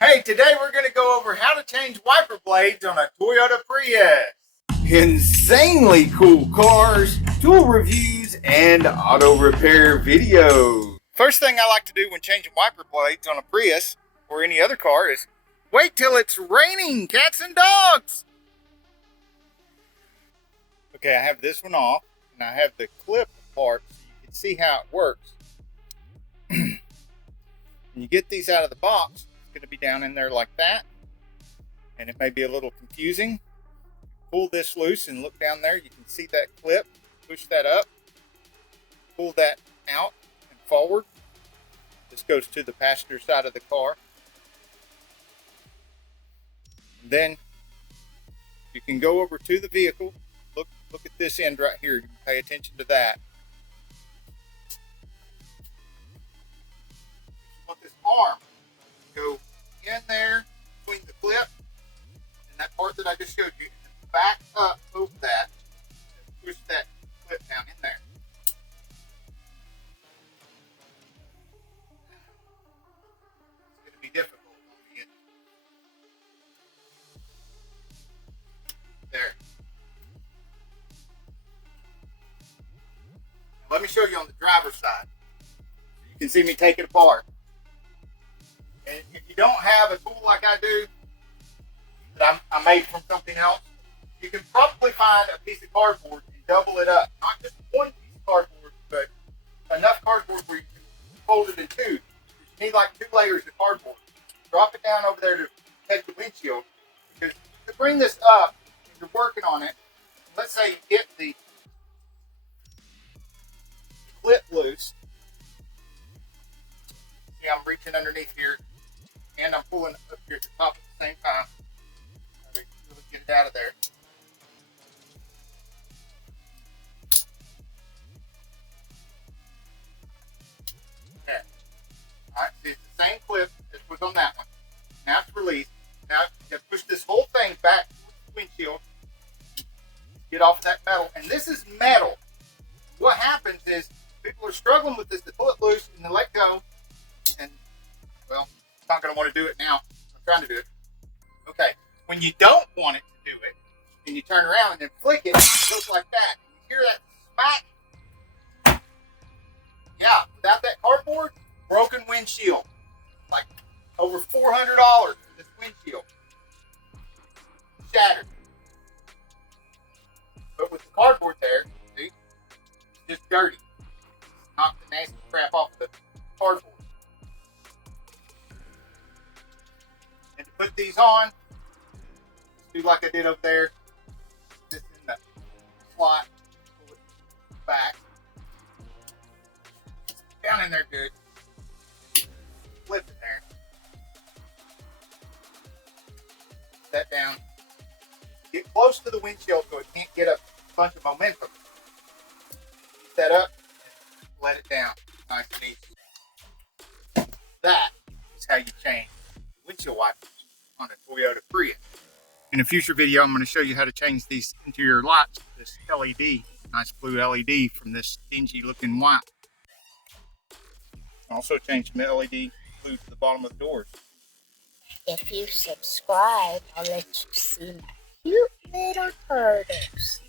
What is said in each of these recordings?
Hey, today we're going to go over how to change wiper blades on a Toyota Prius. Insanely cool cars, tool reviews, and auto repair videos. First thing I like to do when changing wiper blades on a Prius or any other car is wait till it's raining, cats and dogs. Okay, I have this one off, and I have the clip part so you can see how it works. When you get these out of the box, it's going to be down in there like that, and it may be a little confusing. Pull this loose and look down there. You can see that clip. Push that up, pull that out and forward. This goes to the passenger side of the car. And then you can go over to the vehicle. Look at this end right here. You can pay attention to that. You want this arm to go in there between the clip and that part that I just showed you. And back up over that and push that clip down in there. It's going to be difficult on the end. There. Let me show you on the driver's side. You can see me take it apart. And if you don't have a tool like I do, that I made from something else, you can probably find a piece of cardboard and double it up. Not just one piece of cardboard, but enough cardboard where you can fold it in two. You need like 2 layers of cardboard. Drop it down over there to take the windshield. Because to bring this up, if you're working on it, let's say you get the clip loose. See, I'm reaching underneath here, and I'm pulling up here at the top at the same time. Really get it out of there. Okay. Alright, see, it's the same clip as was on that one. Now it's released. Now you push this whole thing back towards the windshield. Get off of that metal. And this is metal. What happens is people are struggling with this to pull it loose and then let go. And, well, I'm not going to want to do it now. I'm trying to do it. Okay. When you don't want it to do it, and you turn around and then flick it, it goes like that. You hear that smack? Yeah, without that cardboard, broken windshield. Like over $400 for this windshield. Shattered. But with the cardboard there, see, it's just dirty. Knock the nasty crap off the cardboard. And to put these on, do like I did up there. This in the slot. Pull it back. Down in there good. Flip it there. Set down. Get close to the windshield so it can't get a bunch of momentum. Set up. Let it down. Nice and easy. That is how you change windshield wipers on a Toyota Prius. In a future video, I'm going to show you how to change these interior lights. This LED, nice blue LED from this dingy looking white. Also change some LED blue to the bottom of the doors. If you subscribe, I'll let you see my cute little turtles.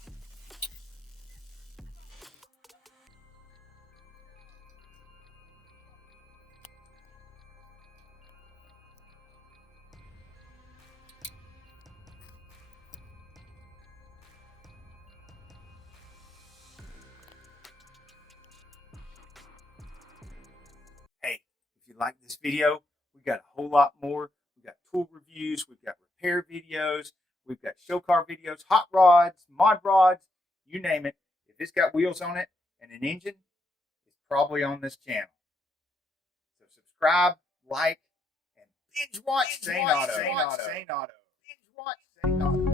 Hey, if you like this video, we got a whole lot more. We got tool reviews, we've got repair videos, we've got show car videos, hot rods, mod rods, you name it. If it's got wheels on it and an engine, it's probably on this channel. So subscribe, like, and binge watch Sane Auto. Binge watch Sane Auto.